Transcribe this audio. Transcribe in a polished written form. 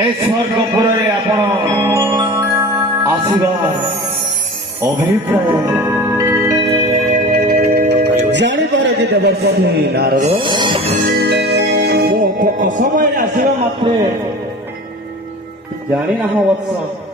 ए स्वर्गपुरे आपण आसीबा अभिप्राय जानिपारे जे देवर्षि नारद असमय आसीबा मात्रे जानी ना वत्स